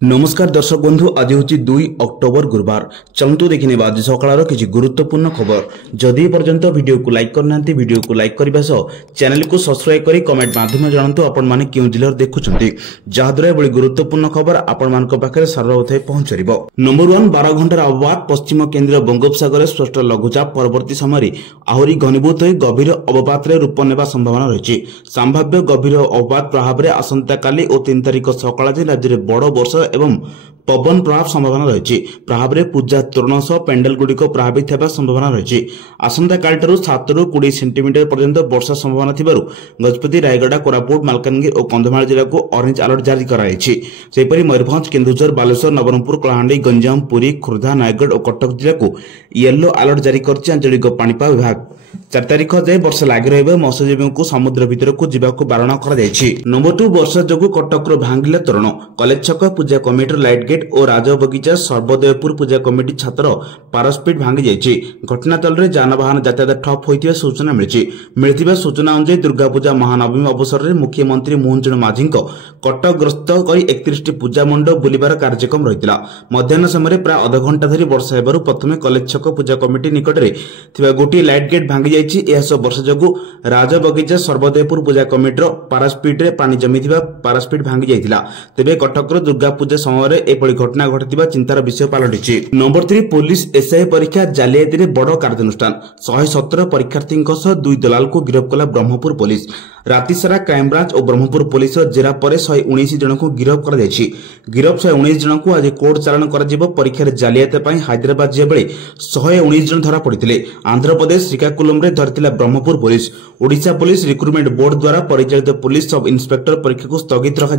नमस्कार दर्शक बंधु आज हूँ 2 अक्टोबर गुरुवार। चलतु देखने आज सकाळ किसी गुरुत्वपूर्ण खबर। जदि पर्यंत वीडियो को लाइक करना वीडियो को लाइक करने सह चैनल को सब्सक्राइब कर कमेंट माध्यम जानतु आपण माने क्यों जिले देखुंत जहाद्वारा एभली गुरुत्वपूर्ण खबर आपण मान पाखे सर्वप्रथम पहुंच। नंबर 1 12 घंटार अवपात पश्चिम केन्द्रीय बंगोपसागर स्पष्ट लघुचाप परवर्ती समय आहरी घनीभूत हो गभीर अवपात रूप नेबा संभावना रही। संभाव्य गभीर अवपात प्रभाव में आसंता काली और 3 तारिख सकाळ राज्य में बड़ वर्षा एवं पवन प्रभाव संभावना रही। प्रभाव में पूजा तोरण सह पेंडेल गुड़िक प्रभावित होगा संभावना रही। आसंता काली 7 ରୁ 20 सेंटीमीटर पर्यंत वर्षा संभावना थिबारु गजपति रायगड़ा कोरापुट मालकानगिरी और कंधमाल जिला को ऑरेंज अलर्ट जारी कराई। सेपरि मयूरभंज केन्दुझर बालेश्वर नवरंगपुर कलाहांडी गंजाम पुरी खोर्धा नयगढ़ और कटक जिला को येलो अलर्ट जारी कर आंचलिक पाणीपाग विभाग। 4 तारिख जाए वर्षा लगी रही मत्स्यजीवी को समुद्र भीतर को जीवाक बारण कर। नंबर 2 वर्षा जो कटक भांगिला तोरण कलेज छक पूजा कमिटी लाइट गेट और राज बगीचा सर्वोदयपुर पूजा कमिटी छातर पारस्पीड भांगी जाइए। घटनास्थल में जानवाहन यातायात ठप होता सूचना मिली सूचना अनुसार दुर्गा पूजा महानवमी अवसर में मुख्यमंत्री मोहन चरण माझी कटक ग्रस्त कर 31 पूजा मंडप बुलबार कार्यक्रम रही। मध्याह्न समय प्राय अध घंटा धरी वर्षा होबारु प्रथमे कलेज छक पूजा कमिटी निकट में गोटे लाइट गेट भांगी जाइए। वर्षा जो राज बगीचा सर्वोदयपुर पूजा कमिटर पारास्पीड रे पानी जमी पारास्पीड भांगी जाइथिला। तेबे कटकर दुर्गा पूजा समय एपरी घटना घटिथिबा चिंतार विषय पलटिछि। नंबर 3 पुलिस एसआई परीक्षा जालियाती रे बड़ कार्यानुष्ठान 117 परीक्षार्थी 2 दलाल को गिरफ्त कला ब्रह्मपुर पुलिस। राति सारा क्राइमब्रांच और ब्रह्मपुर पुलिस जेरा पर 119 जन को गिरफ्त कर गिरफ्त 119 जन को आज कोर्ट चालाण कर परीक्षा जालियाती हैदराबाद जिया बेले 119 जन धरा पड़ते। आंध्र प्रदेश श्रीकाकुलम रे धरतिला Brahmapur police. Odisha police recruitment board द्वारा परिचालित पुलिस सब इन्स्पेक्टर परीक्षा को स्थगित रखा।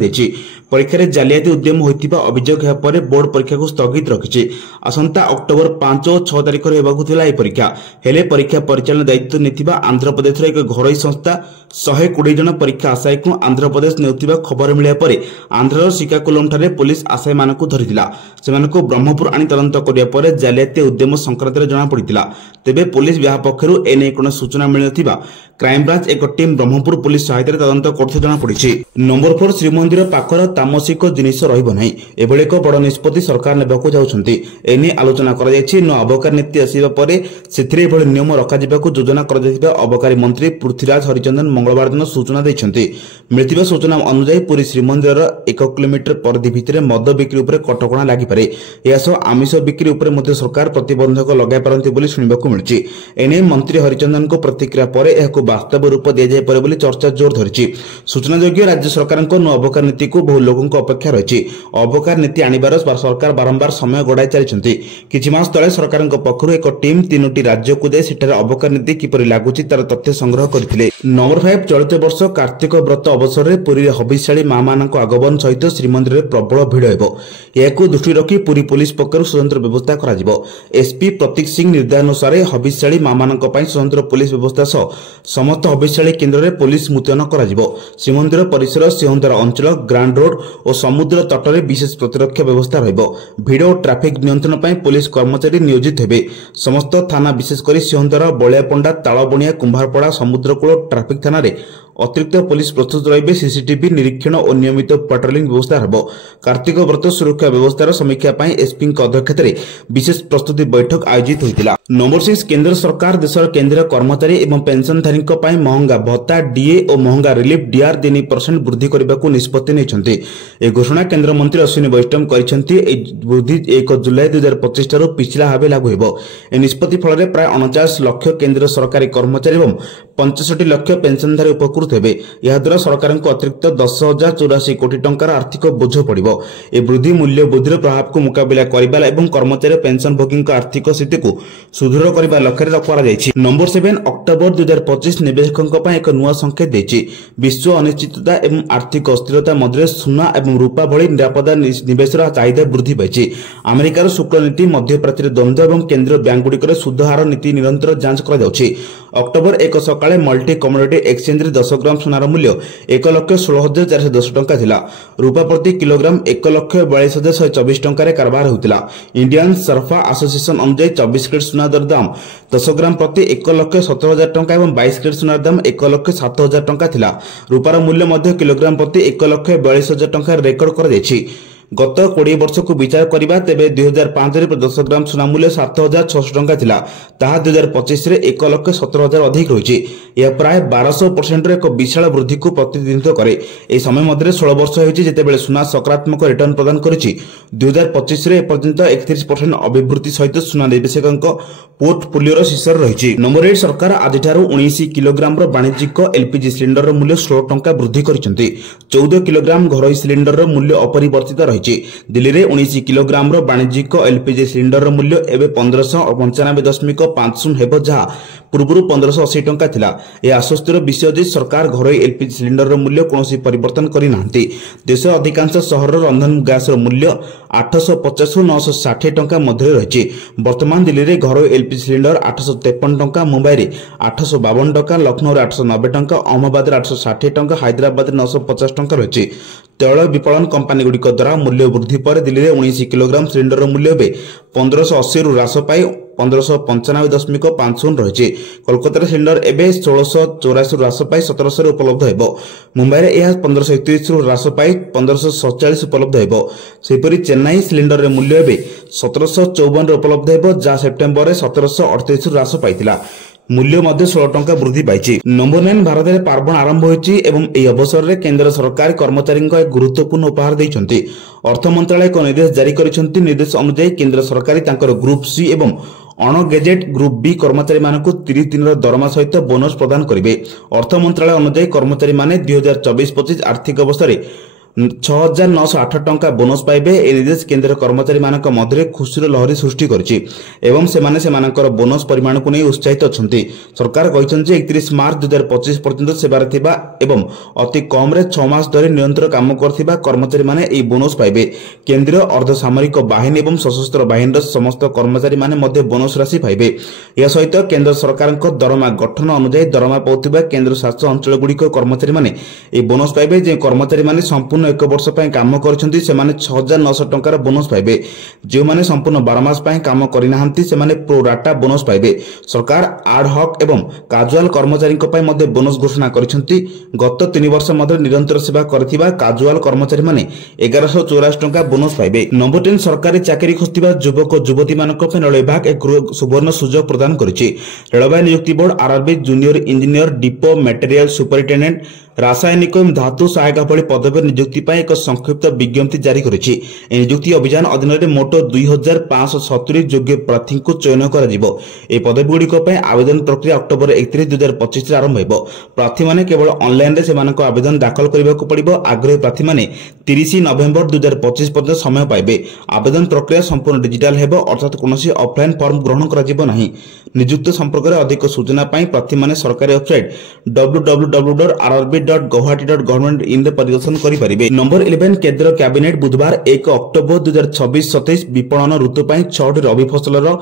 परीक्षा जालियाती उद्यम होइतिबा अभियोग हेबा परे बोर्ड परीक्षा को स्थगित रखिछि। आसंता अक्टोबर 5 और 6 तारिख रे हेबाकु थिला ए परीक्षा हेले परीक्षा परिचालन दायित्व नेथिबा आंध्र प्रदेश रे एक घरोई संस्था 120 जन परीक्षा आशायी को आंध्र प्रदेश नेउतिबा खबर मिलिया परे आंध्रर श्रीकाकुलम ठारे पुलिस आशायी मानकु धरिथिला। सेमानकु ब्रह्मपुर आनी तदंत करिया परे जालियाती उद्यम संक्रांत रे जणा पड़िथिला। तेबे पुलिस विभाग पक्षरु एने कोन सूचना मिलिथिबा क्राइमब्रांच एक टीम ब्रह्मपुर पुलिस सहायता तदंत करथि जणा पड़िछि। नंबर 4 श्रीमंदिर पाखर तामसिक जिनिस रहिबो नै एबळे एक बड़ निष्पत्ति सरकार नेबाकू जाउछन्ति। एने आलोचना करा जायछि। न अबकारी नीति आसीबा परे सेथिरे एभଳି नियम रखा जिबाकू योजना करा जायथिबा अबकारी मंत्री पृथ्वीराज हरिचंदन मंगलवार दिन सूचना दैछन्ति। मिलिथिबा सूचना अनुसार पुरी श्रीमंदिर 1 किलोमीटर परिधि भितरे मद बिक्री उपरे कटकणा लागि पारे। एसो आमिष बिक्री उपरे मध्ये सरकार प्रतिबंधक लगाइ पारन्ति बोली सुनिबाकू मिलछि। एने मंत्री हरिचंदन को प्रतिक्रिया परे एहाकू वास्तव रूप दिया जाय पारे बोली चर्चा जोर धरिछि। सूचनायोग्य राज्य सरकार नो अबकारी नीति को बहु लोगों अपेक्षा रही। अबकारी नीति आनिबार सरकार बारंबार समय गड़ाई चली। किछि मास तले सरकार पक्षरु एक टीम 3टी राज्य को जाय सेठारे अबकारी नीति किपरि लागुछि तार तथ्य संग्रह करथिले। नंबर 5 चलित वर्ष कार्तिक व्रत अवसर में पुरी हबिशाली मां मानक आगमन सहित श्रीमंदिर में प्रबल भिड़ हेबो। याकू दृष्टि रखी पुरी पुलिस पक्षरु स्वतंत्र व्यवस्था करा जिवो। एसपी प्रतीक सिंह निर्देशानुसार हबिशाली मां मानक पई स्वतंत्र पुलिस व्यवस्था सह समस्त हबिशाली केन्द्र में पुलिस मुतयन करा जिवो। श्रीमंदिर परिसर सिंहद्वार अंचल ग्रांड रोड और समुद्र तट में विशेष प्रतिरक्षा व्यवस्था रहिबो। भिड़ और ट्रैफिक नियंत्रण पई पुलिस कर्मचारी नियोजित हेबे। समस्त थाना विशेषकर सिंहद्वार बलियापंडा तालबणिया कुंभारपड़ा समुद्रकूल ट्रैफिक थाना रे अतिरिक्त पुलिस प्रस्तुत रही। सीसीटीवी निरीक्षण और नियमित पेट्रोलिंग व्यवस्था हेबो। कार्तिक व्रत सुरक्षा व्यवस्थार समीक्षा पई एसपी अध्यक्षता रे विशेष प्रस्तुति बैठक आयोजित होइतिला। नंबर 6 केंद्र सरकार देशर केंद्रीय कर्मचारी एवं पेंशनधारी महंगा भत्ता डीए और महंगा रिलीफ डीआर 3% वृद्धि करने निष्पत्ति नेछन्ति। ए घोषणा केंद्र मंत्री अश्विनी वैष्णव करिसेंति। ए वृद्धि 1 जुलाई 2025 ठारू पिछला भाबे लागू हेबो। ए निष्पत्ति फल में प्राय 49 लाख केंद्र सरकारी कर्मचारी एवं 65 लाख पेंशनधारी उपकृत हेबे। या द्वारा सरकार को अतिरिक्त 10,084 कोटी टंकार आर्थिक बोझ पड़िबो। ए वृद्धि मूल्य वृद्धिर प्रभाव को मुकाबिला करिबा एवं कर्मचारी पेंशनभोगी आर्थिक स्थिति को सुदृढ़ करने लक्ष्य करा जायछि। नंबर 7 अक्टोबर 2025 निवेशकों पर एक नुआ संकेत देछि। विश्व अनिश्चितता एवं आर्थिक अस्थिरता मध्य सुना एवं रूपा भली निरापदा निवेशर चाहिदा वृद्धि पाइछि। अमेरिकार शुल्क नीति मध्यप्राच्यर द्वंद्व एवं केंद्रीय बैंक गुड़िकर सुध हार नीति निरंतर जांच करा जाउछि। अक्टोबर 1 सकाळे मल्टी कमोडिटी एक्सचेंज रे 10 ग्राम सोनार मूल्य 1,16,410 टंका थिला। रूपा प्रति किलोग्राम 1,42,124 टंका कारबार होतिला। इंडियन सरफा एसोसिएशन अनुसार 24 कैरेट सोना दर दाम 10 ग्राम प्रति 1,17,000 टंका एवं 22 कैरेट सोनार दाम 1,07,000 टंका थिला। रूपार मूल्य मध्य किलोग्राम प्रति 1,42,000 टंका रेकर्ड कर जायछि। गत 20 वर्ष को विचार करिबा तेबे 2005 रे 10 ग्राम सुना मूल्य 7600 टंका थिला ताहा 2025 रे 1,17,000 अधिक रहिछि। यह प्राय 1200% रे एक विशाल वृद्धि को प्रतिनिधित्व करे। ए समय मध्ये 16 वर्ष होइछि जेतेबेले सुना सकारात्मक रिटर्न प्रदान करिछि। 2025 रे पर्यंत 31% अभिवृद्धि सहित सुना निवेशकक पोर्टफोलियो शीर्ष रहिछि। नंबर 8 सरकार आदिठारु 19 किलोग्राम रो वाणिज्यिक एलपीजी सिलिंडर रो मूल्य 16 टंका वृद्धि करिसेंति। 14 किलोग्राम घरोई सिलिंडर रो मूल्य अपरिवर्तित रहिछि। दिल्ली रे 19 किलोग्राम रो वाणिज्यिक एलपीजी सिलिंडर रो मूल्य एबे 1595.50 हेबो जहा पूर्वरु 1580 टंका थिला। ए आश्वस्तिर विषय जे सरकार घरोई एलपीजी सिलिंडर रो मूल्य कोनोसी परिवर्तन करि नाहंती। देश अधिकांश सहर रो रंधन गैस रो मूल्य 850 रु 960 टंका मध्ये रहिछि। वर्तमान दिल्ली रे घरोई एलपीजी सिलिंडर 853 टंका, मुंबई रे 852 टंका, लखनऊ रे 890 टंका, अहमदाबाद रे 860 टंका, हैदराबाद रे 950 टंका रहिछि। तैल विपणन कंपनी गुड़िक द्वारा मूल्य वृद्धि पर दिल्ली रे 19 किलोग्राम सिलिंडर मूल्य 1580 रु ह्रास पाई 1595.50 रहिछि। कोलकाता रे सिलिंडर एबे 1684 रु ह्रास पाई 1700 रे उपलब्ध हेबो। मुंबई रे यह 1531 रु ह्रास पाई 1547 उपलब्ध हेबो। सेपरि चेन्नई सिलिंडर रे मूल्य एबे 1754 रे उपलब्ध हेबो जा सेप्टेम्बर रे 1738 रु ह्रास पाइतिला। मूल्य मध्य 16 टंका वृद्धि पाइछि। नंबर 9 भारत में पार्वण आरंभ होइछि एवं एही अवसर रे केंद्र सरकार कर्मचारी एक गुरुत्वपूर्ण उपहार दैछन्ति। अर्थ मंत्रालय एक निर्देश जारी करिसन्ति। निर्देश अनुसार केंद्र सरकार तांकर ग्रुप सी एवं अण गेजेट ग्रुप बी कर्मचारी मानकु 30 दिन दरमा सहित बोनस प्रदान करिवे। अर्थ मंत्रालय अनुसार कर्मचारी माने 2024-25 आर्थिक वर्ष रे 6908 टंका बोनस पाइबे। ए निर्देश केंद्र कर्मचारी मानक मध्य खुशीर लहरी सृष्टि करिछि एवं सेमाने सेमानकर बोनस परिमाण को नै उत्साहित अछन्ति। सरकार कहिसन्ति 31 मार्च 2025 पर्यंत सेवार थिबा एवं अति कम रे 6 मास धरि निरंतर काम करथिबा कर्मचारी माने ए बोनस पाइबे। केंद्रीय अर्धसामरिक बाहिनी एवं सशस्त्र बाहिनीर समस्त कर्मचारी माने मध्य बोनस राशि पाइबे। या सहित केंद्र सरकारक दरमा गठन अनुसार दरमा पाउथिबा केंद्र शासित अंचल गुड़िक कर्मचारी माने ए बोनस पाइबे। जे कर्मचारी माने संपूर्ण 1 वर्ष पय काम करछन्ति सेमाने 6900 टंकार बोनस पाइबे। जे माने संपूर्ण 12 मास पय काम करिनाहंति सेमाने प्रो राटा बोनस पाइबे। सरकार आड हॉक एवं काजुअल कर्मचारी पय मध्ये बोनस घोषणा करिसन्ति। गत 3 वर्ष मध्ये निरंतर सेवा करथिबा काजुअल कर्मचारी माने 1184 टंका बोनस पाइबे। नंबर 10 सरकारी चाकरी खोजथिबा युवक और युवती मानक पय रेल विभाग एक सुवर्ण सुजोग प्रदान करिछि। रेलवे नियुक्ति board RRB junior engineer depot material superintendent रासायनिक एवं धातु सहायक भली पदवी नियुक्ति पर एक संक्षिप्त विज्ञप्ति जारी करिछि। ए नियुक्ति अभियान अधीन रे मोट 2570 योग्य प्रार्थी को चयन करा जिवो। ए पदवी गुड़िक आवेदन प्रक्रिया अक्टोबर 31 2025 आरंभ हेबो। प्रार्थी माने केवल ऑनलाइन रे सेमानक आवेदन दाखल करबाको पड़िबो। आग्रही प्रार्थी माने 30 नवेम्बर 2025 पर्यंत समय पाइबे। आवेदन प्रक्रिया संपूर्ण डिजिटल हेबो अर्थात कोनोसी ऑफलाइन फॉर्म ग्रहण करा जिवो नाही। नियुक्ति संपर्क रे अधिक सूचना पाई प्रार्थी माने सरकारी वेबसाइट www.rrb.guwahati.government.in रे परिदर्शन करि परिबे। नंबर 11 केंद्र कैबिनेट बुधवार 1 अक्टोबर 2026-27 विपणन ऋतु पाई 6 रबी फसलर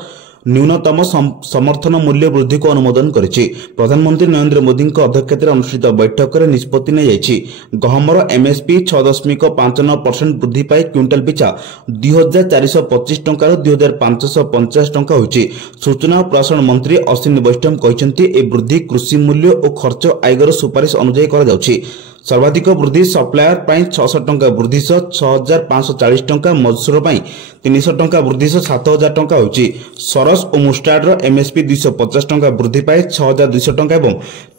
न्यूनतम समर्थन मूल्य वृद्धि को अनुमोदन करिछि। प्रधानमंत्री नरेंद्र मोदी अध्यक्षतार अनुष्ठित बैठक में निष्पत्ति नै जाइछि। गहमर एमएसपी 6.59% वृद्धि पाई क्विंटाल पिछा 2425 टंका 2550 टंका होइछि। सूचना और प्रसारण मंत्री अश्विनी वैष्णव कहिसन्ति ए वृद्धि कृषि मूल्य और खर्च आयोगर सुपारिश अनुसार करा जाउछि। सर्वाधिक वृद्धि सप्लायर पाई 600 टंका वृद्धि 6540 टंका, मजदूर पाई 300 टंका वृद्धि 7000 टंका होइछि। सरस और मुस्टार्ड एमएसपी 250 टंका वृद्धि पाई 6200 टंका एवं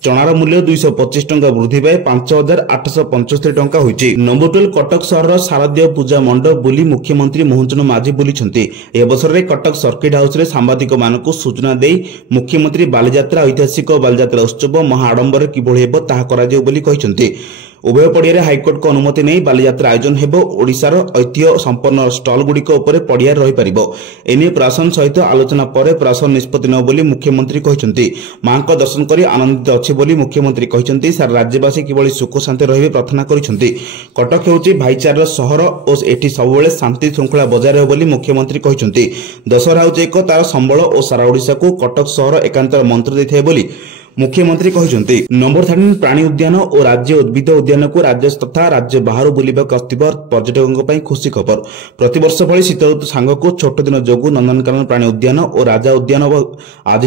चणार मूल्य 225 टंका वृद्धि पाई 5875 टंका होइछि। नंबर 12 कटक सहर शारदीय पूजा मंडप बुली मुख्यमंत्री मोहन चरण माझी बुलीछन्ति। ए अवसर रे कटक सर्किट हाउस रे सांबादिक मानकु सूचना देई मुख्यमंत्री बालीयात्रा ऐतिहासिक बालीयात्रा उत्सव महा आडंबर किभଳି हेबो ताहा करा जेउ बोली कहिसन्ति। उभय पड़िया हाइकोर्ट को अनुमति नहीं बालीयात्रा आयोजन हेबो। ओडिशार ऐतिह्य संपन्न स्टल गुड़िक उपर पड़िया रही पारिबो। एने प्रशासन सहित आलोचना पर प्रशासन निष्पत्ति न बोली मुख्यमंत्री कहिसन्ति। मां को दर्शन करी आनंदित अछि बोली मुख्यमंत्री कहिसन्ति। सारा राज्यवासी किभଳି सुख शांति रहिबे प्रार्थना करिसन्ति। कटक हेउछि भाईचारार सहर और एठी सबबेले शांति श्रृंखला बजाय रहे बोली मुख्यमंत्री कहिसन्ति। दशहरा हेउछि एक तार संबल और सारा ओडिशा को कटक सहर एकांतर मंत्र दैथाय बोली मुख्यमंत्री कहते नंबर 13 प्राणी उद्यान और राज्य उद्भिद उद्यान को राज्य तथा राज्य बाहर बुलवाक आसुवा पर्यटकों खुशी खबर। प्रतिवर्ष भली शीत ऋतु सांग को छोट दिन जोगु नंदनकानन प्राणी उद्यान और राजा उद्यान आज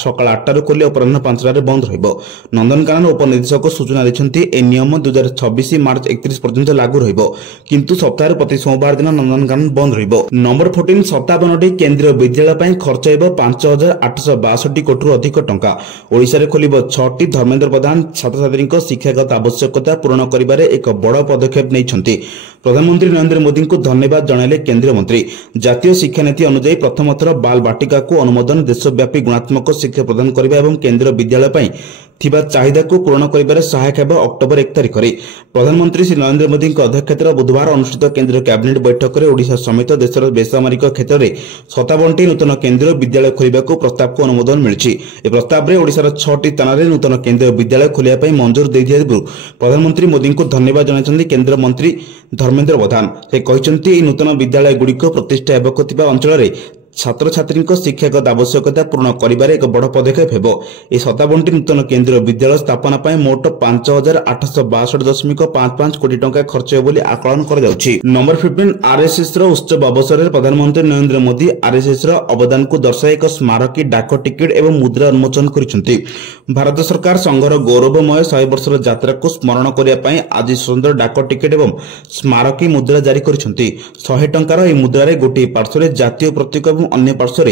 सकाल 8 खोली अपराह 5 बंद रहिबो। नंदनकानन उपनिदेशक सूचना देते ए नियम 2026 मार्च 31 पर्यंत लागू रहिबो, किंतु सप्ताह प्रति सोमवार दिन नंदनकानन बंद रहिबो। नंबर 14 57 केंद्रीय विद्यालय पर खर्च हेबो 5862 कोटी अधिक टंका। ओडिशा रे खोलिबो 6टी धर्मेंद्र प्रधान छात्र छात्री शिक्षागत आवश्यकता पूरण करिबारे एक बड़ पदक्षेप नैछंती। प्रधानमंत्री नरेंद्र मोदी को धन्यवाद जणाइले केंद्रीय मंत्री। जातीय शिक्षा नीति अनुसार प्रथम थर बाल बाटिका को अनुमोदन देशव्यापी गुणात्मक शिक्षा प्रदान करबा एवं केंद्रीय विद्यालय पई थिबा चाहिदा को पूरण करिबारे सहायक हेबो। अक्टोबर 1 तारिख रे प्रधानमंत्री श्री नरेंद्र मोदी अध्यक्षतार बुधवार अनुष्ठित केंद्रीय कैबिनेट बैठक में ओडिशा समेत देशर बेसामरिक क्षेत्र में 57टी नूतन केंद्रीय विद्यालय खोलिबा को प्रस्ताव को अनुमोदन मिलिछि। ए प्रस्ताव में ओडिशार 6टी स्थान में नूतन केंद्रीय विद्यालय खोलिया पई मंजूर दैथिबारु प्रधानमंत्री मोदी को धन्यवाद जणाइछन्ति केंद्र मंत्री धर्मेंद्र प्रधान। से कहिसन्ति ए नूतन विद्यालय गुड़िक प्रतिष्ठा हेबाक थिबा अंचल में छात्र छात्री शिक्षागत आवश्यकता पूर्ण करिबारे एक बड़ पदक्षेप हेबो। ए 57टी नूतन केंद्रीय विद्यालय स्थापना पई मोट 5862.55 कोटी टंका खर्च हेबो बोली आकलन करा जाउछि। नंबर 15 आरएसएस रो उत्सव अवसर में प्रधानमंत्री नरेंद्र मोदी आरएसएस रो अवदान को दर्शाई एक स्मारकी डाक टिकट एवं मुद्रा उन्मोचन करिसन्ति। भारत सरकार संघर गौरवमय 100 वर्षर यात्रा को स्मरण करिया पई आज स्वतंत्र डाक टिकट एवं स्मारकी मुद्रा जारी करिसन्ति। 100 टंकार ए मुद्रा रे गोटी पार्श्व रे जातीय प्रतीक अन्य पार्श्व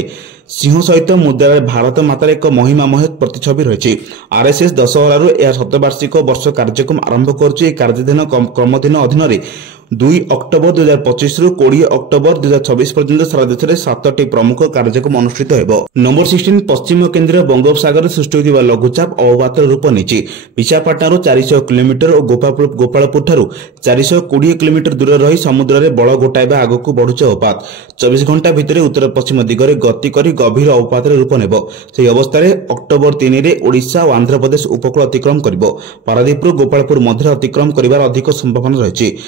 सिंह सहित मुद्रा भारत मातार एक महिमामय प्रतिछवि रही। आरएसएस दशहरारू यह शतवार्षिक वर्ष कार्यक्रम आरंभ कर कार्यदिन क्रमदिन अधीन 2 अक्टोबर 2025 रु 20 अक्टोबर 2026 पर्यंत सारा देश में 7टी प्रमुख कार्यक्रम अनुष्ठित हेबो। नंबर 16 पश्चिम केंद्रीय बंगोपसागर सृष्टि होइतिबा लघुचाप अवपातर रूप नेछि। विशाखापट्टनम 400 किलोमीटर और गोपालपुर ठारू 420 किलोमीटर दूर रही समुद्र में बल गोटाइबा आगक बढ़ुचे अवपात 24 घंटा भितर उत्तर पश्चिम दिगरे गति करी गभीर अवपातर रूप नेबो। सेही अवस्था रे अक्टोबर 3 रे ओडिशा और आंध्र प्रदेश उपकूल अतिक्रम करिबो। पारादीपରୁ गोपालपुर मध्य अतिक्रम करिबार अधिक संभावना रही।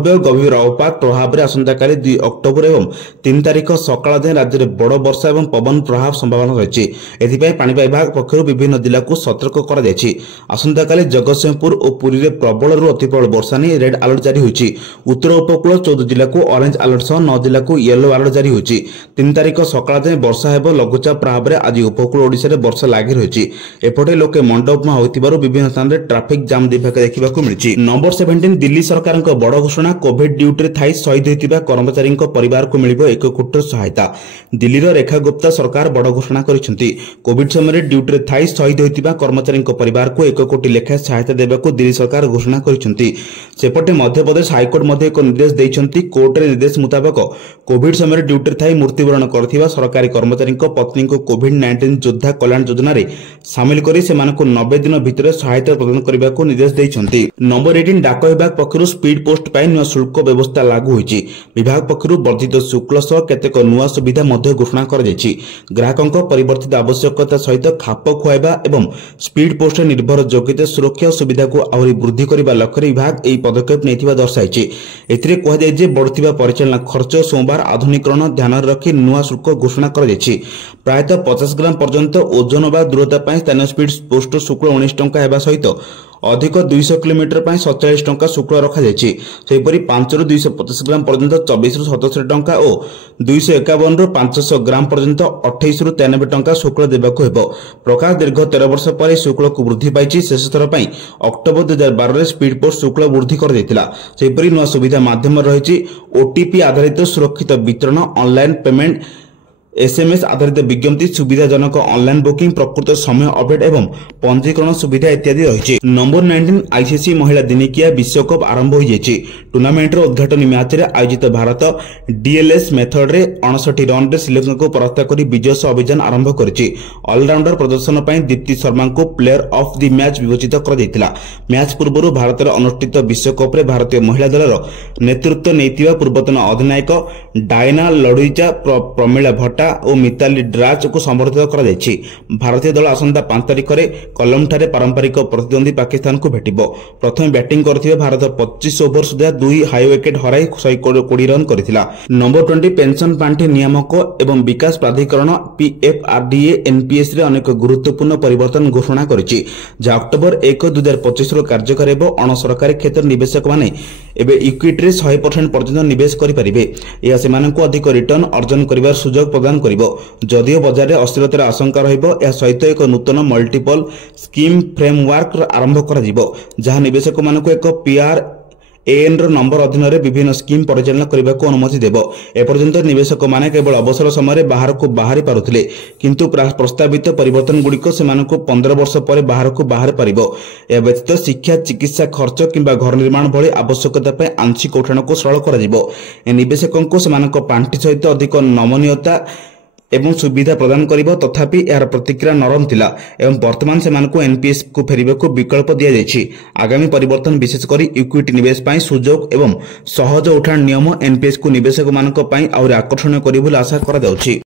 गभीर अवपात प्रभाव में आसंताकाली 2 अक्टोबर एवं 3 तारिख सकाळ जाए राज्य में बड़ वर्षा एवं पवन प्रभाव संभावना रही। एथिपाई पाणीपाग विभाग पक्षर विभिन्न जिला को सतर्क करा जायछि। आसंताकाली जगतसिंहपुर और पुरी में प्रबल अति प्रबल वर्षा नहीं रेड अलर्ट जारी होइछि। उत्तर उपकूल 14 जिला को ऑरेंज अलर्ट सह 9 जिला को येलो अलर्ट जारी होइछि। 3 तारिख सकाळ जाए वर्षा हेबो। लघुचाप प्रभाव में आज उपकूल ओडिशा रे वर्षा लागि रहिछि। एपटे लोके मंडपमा होइतिबारु विभिन्न स्थान रे ट्रैफिक जाम देखा मिलिछि। नंबर 17 दिल्ली सरकार बड़ घोषणा कोविड ड्यूटी थाई शहीद होता कर्मचारी परिवार को मिल 1 कोटी सहायता। दिल्ली रेखा गुप्ता सरकार बड़ घोषणा करिसेंति। कोविड समय ड्यूटी थाई शहीद होता कर्मचारी परिवार को 1 कोटी लेखा सहायता देवाक दिल्ली सरकार घोषणा करिसेंति। सेपटे मध्यप्रदेश हाईकोर्ट मध्य एक निर्देश देइछंति। कोर्ट रे निर्देश मुताबिक कोविड समय ड्यूटी थाई मृत्युवरण करथिबा सरकारी कर्मचारी पत्नी को कोविड-19 योद्धा कल्याण योजना रे शामिल करी सेमानकु 90 दिन भितर सहायता प्रदान करबाक निर्देश देइछंति। नंबर 18 डाक विभाग पक्षरु स्पीड पोस्ट पाई नुआ शुल्क व्यवस्था लागू होइछि। विभाग पक्षरु वर्धित शुल्क सह केतेक नुआ सुविधा मध्य घोषणा कर जायछि। ग्राहकक परिवर्तित आवश्यकता सहित खाप खुआइबा एवं स्पीड पोस्ट निर्भर योग्यता सुरक्षा सुविधा को आहुरी वृद्धि करबा लक्ष्य विभाग एही पदक्षेप नेथिबा दर्शाइछि। एथिरे कहै जाय जे बढ़थिबा परिचालन खर्च सोमवार आधुनिकरण ध्यान रखी नुआ शुल्क घोषणा कर जायछि। प्रायतः 50 ग्राम पर्यंत ओजन बा दूरता पाई स्थानीय स्पीड पोस्ट शुल्क 19 टंका हेबा सहित अधिक 200 किलोमीटर 47 टंका शुल्क रखा जायछि। सेहिपरि 5 रु 250 ग्राम पर्यंत 24 रु 77 टंका और 251 रु 500 ग्राम पर्यंत 28 रु 93 टंका शुल्क देबाक हेबो। प्रकाश दीर्घ 13 वर्ष पर शुल्क को वृद्धि पाइछि। शेष थर पई अक्टोबर 2012 रे स्पीड पोस्ट शुल्क वृद्धि कर दैतिला। सेहिपरि नुआ सुविधा माध्यम रहिछि ओटीपी आधारित सुरक्षित वितरण, ऑनलाइन पेमेंट, एसएमएस आधारित विज्ञप्ति, सुविधाजनक ऑनलाइन बुकिंग, प्रकृत समय अपडेट एवं पंजीकरण सुविधा इत्यादि रही। नंबर 19 आईसीसी महिला दिनिकिया विश्वकप आरंभ हो जायछि। टूर्नामेंट उद्घाटनी मैच रे आयोजित भारत डीएलएस मेथड रे 59 रन रे श्रीलंका को परास्त कर विजय अभियान आरंभ करिछि। ऑलराउंडर प्रदर्शन पर दीप्ति शर्मा को प्लेयर ऑफ द मैच विवेचित कर दैतिला। मैच पूर्व भारत अनुष्ठित विश्वकप रे भारतीय महिला दलर नेतृत्व नैतिबा पूर्वतन अधिनायक डायना लडुइचा, प्रमिला भट्टा, और मिताली राज को समर्थित कर भारतीय दल आसंता 5 तारिख में कलमठारे पारंपरिक प्रतिद्वंदी पाकिस्तान को भेटिबो। प्रथम बैटिंग करथिबे भारत 25 ओवर सुधा 2 हाई विकेट हराई 120 रन करथिला। नंबर 20 पेंशन पांठी नियामक एवं विकास प्राधिकरण PFRDA NPS रे अनेक गुरुत्वपूर्ण परिवर्तन घोषणा करिछि, जा अक्टोबर 1 2025 रो कार्यकारी हेबो। अण सरकारी क्षेत्र निवेशक माने एबे इक्विटी रे 100% पर्यंत निवेश करि परिबे। या सेमानकु अधिक रिटर्न अर्जन करिवार सुजोग प्रदान करिवो। जदियो बजार रे अस्थिरतार आशंका रहिबो, या सहित एक नूतन मल्टीपल स्कीम फ्रेमवर्क आरंभ करा जिवो, जहा निवेशक मानकु एक PRAN नंबर अधीन विभिन्न स्कीम परिचालन करने को अनुमति देव। एपर्यंत निवेशक माने केवल अवसर समय बाहर को बाहरी पारुथिले, किंतु प्रस्तावित परिवर्तन गुड़िक से 15 वर्ष पर बाहर को बाहर पारिबो। या व्यतीत शिक्षा, चिकित्सा खर्च किंबा घर निर्माण भली आवश्यकता पे आंशिक उठाण को सरल करा जिवो। निवेशकों को सेमानक पांठी सहित अधिक नमनीयता एवं सुविधा प्रदान करिवो। तथापि यार प्रतिक्रिया नरम थिला एवं वर्तमान सेमानकु NPS को फेरिबे को विकल्प दिया जायछि। आगामी परिवर्तन विशेष करी इक्विटी निवेश पई सुजोग एवं सहज उठाण नियम NPS को निवेशक मानक पई और आकर्षणीय करिबो आशा करा जाउछि।